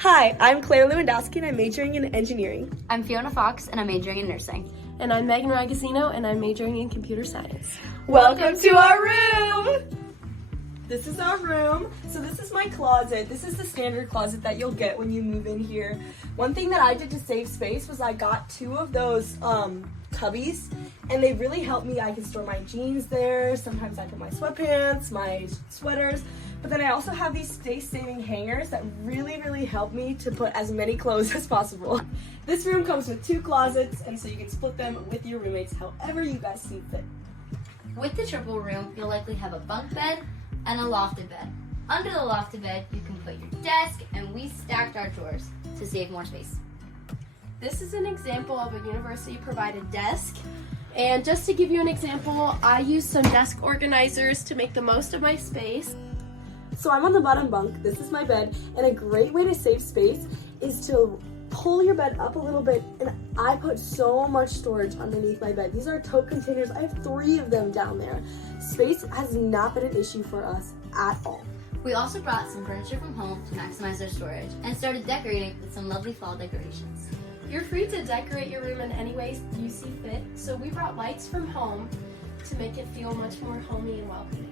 Hi, I'm Claire Lewandowski and I'm majoring in engineering. I'm Fiona Fox and I'm majoring in nursing. And I'm Megan Ragazzino and I'm majoring in computer science. Welcome to our room! This is our room. So this is my closet. This is the standard closet that you'll get when you move in here. One thing that I did to save space was I got two of those cubbies, and they really helped me. I can store my jeans there. Sometimes I put my sweatpants, my sweaters. But then I also have these space-saving hangers that really help me to put as many clothes as possible. This room comes with two closets, and so you can split them with your roommates however you guys see fit. With the triple room, you'll likely have a bunk bed and a lofted bed. Under the lofted bed, you can put your desk, and we stacked our drawers to save more space. This is an example of a university-provided desk. And just to give you an example, I used some desk organizers to make the most of my space. So I'm on the bottom bunk, this is my bed, and a great way to save space is to pull your bed up a little bit, and I put so much storage underneath my bed. These are tote containers, I have 3 of them down there. Space has not been an issue for us at all. We also brought some furniture from home to maximize our storage and started decorating with some lovely fall decorations. You're free to decorate your room in any way you see fit, so we brought lights from home to make it feel much more homey and welcoming.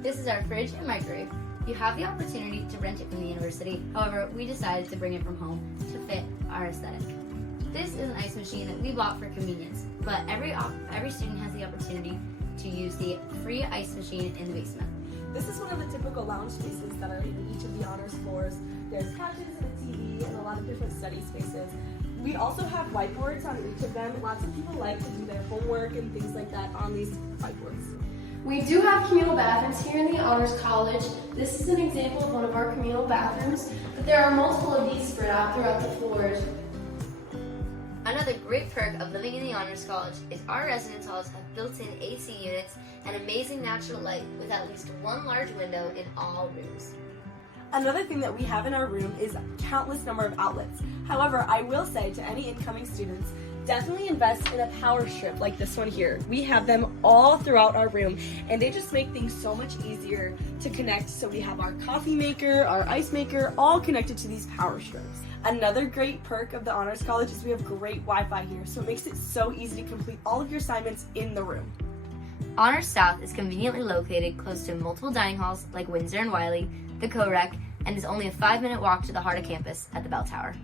This is our fridge and microwave. You have the opportunity to rent it from the university. However, we decided to bring it from home to fit our aesthetic. This is an ice machine that we bought for convenience, but every student has the opportunity to use the free ice machine in the basement. This is one of the typical lounge spaces that are in each of the honors floors. There's couches and a TV and a lot of different study spaces. We also have whiteboards on each of them. Lots of people like to do their homework and things like that on these whiteboards. We do have communal bathrooms here in the Honors College. This is an example of one of our communal bathrooms, but there are multiple of these spread out throughout the floors. Another great perk of living in the Honors College is our residence halls have built-in AC units and amazing natural light with at least one large window in all rooms. Another thing that we have in our room is a countless number of outlets. However, I will say to any incoming students, definitely invest in a power strip like this one here. We have them all throughout our room, and they just make things so much easier to connect. So we have our coffee maker, our ice maker, all connected to these power strips. Another great perk of the Honors College is we have great Wi-Fi here, so it makes it so easy to complete all of your assignments in the room. Honors South is conveniently located close to multiple dining halls like Windsor and Wiley, the Co-Rec, and is only a 5-minute walk to the heart of campus at the Bell Tower.